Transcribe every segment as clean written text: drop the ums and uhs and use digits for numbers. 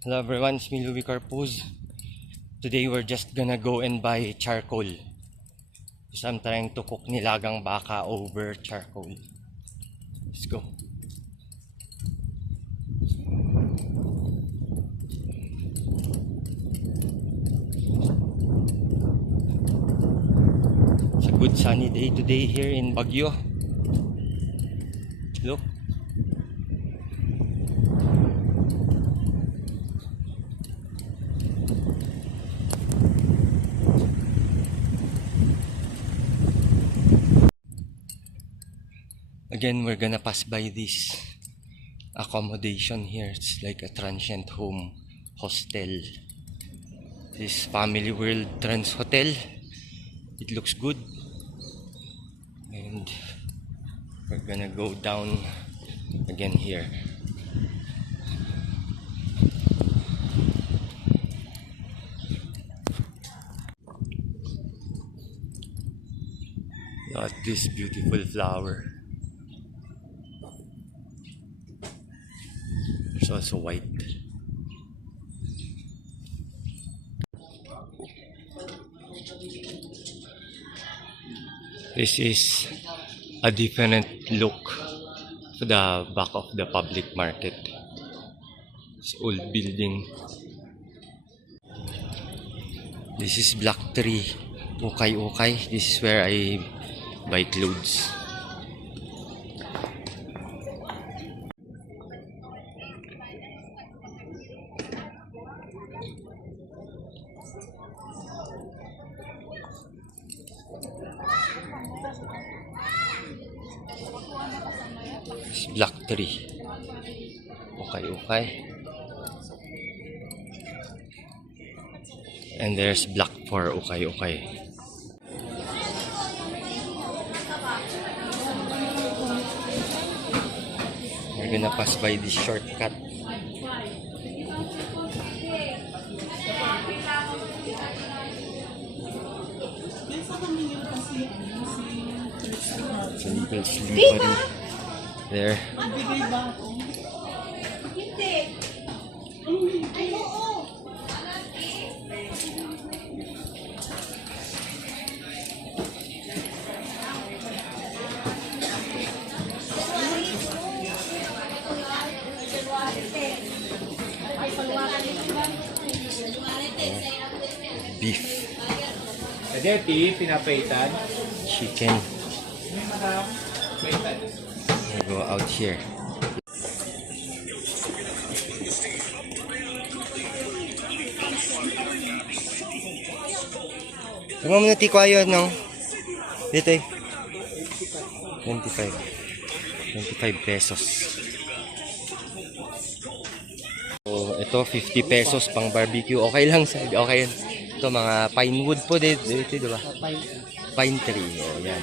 Hello everyone, it's me Louie Carpuz. Today we're just gonna go and buy charcoal. So I'm trying to cook nilagang baka over charcoal. Let's go. It's a good sunny day today here in Baguio. Look. Again, we're gonna pass by this accommodation here. It's like a transient home hostel. This Family World Trans Hotel. It looks good. And we're gonna go down again here. Look at this beautiful flower. It's also white. This is a different look to the back of the public market. It's old building. This is Black Tree, Ukay. This is where I buy clothes. It's Black Tree, Ukay. And there's Black for Ukay. We're gonna pass by this shortcut. It's a little slippery there. Beef. Spaghetti, pinapaitan. Chicken. We go out here. Tama mo na tikwayo, no? Dito eh. 25 pesos. So, ito 50 pesos pang barbecue. Okay lang, okay yan. Ito mga pine wood po dito, diba? Pine tree. Oh, yan.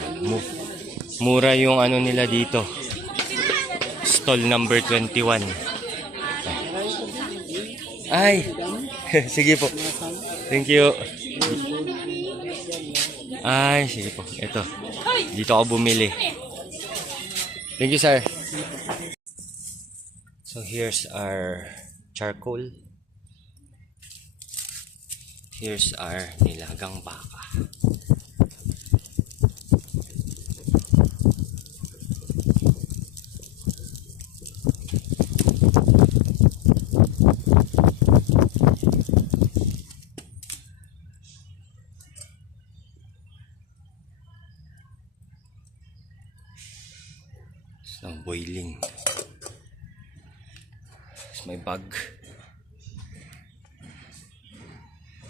Mura yung ano nila dito. Stall number 21. Ay! Sige po. Thank you. Ay, sige po. Ito. Dito ako bumili. Thank you, sir. So, here's our charcoal. Here's our nilagang baka. So, boiling. It's my bag.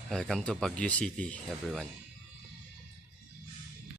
Welcome to Baguio City, everyone.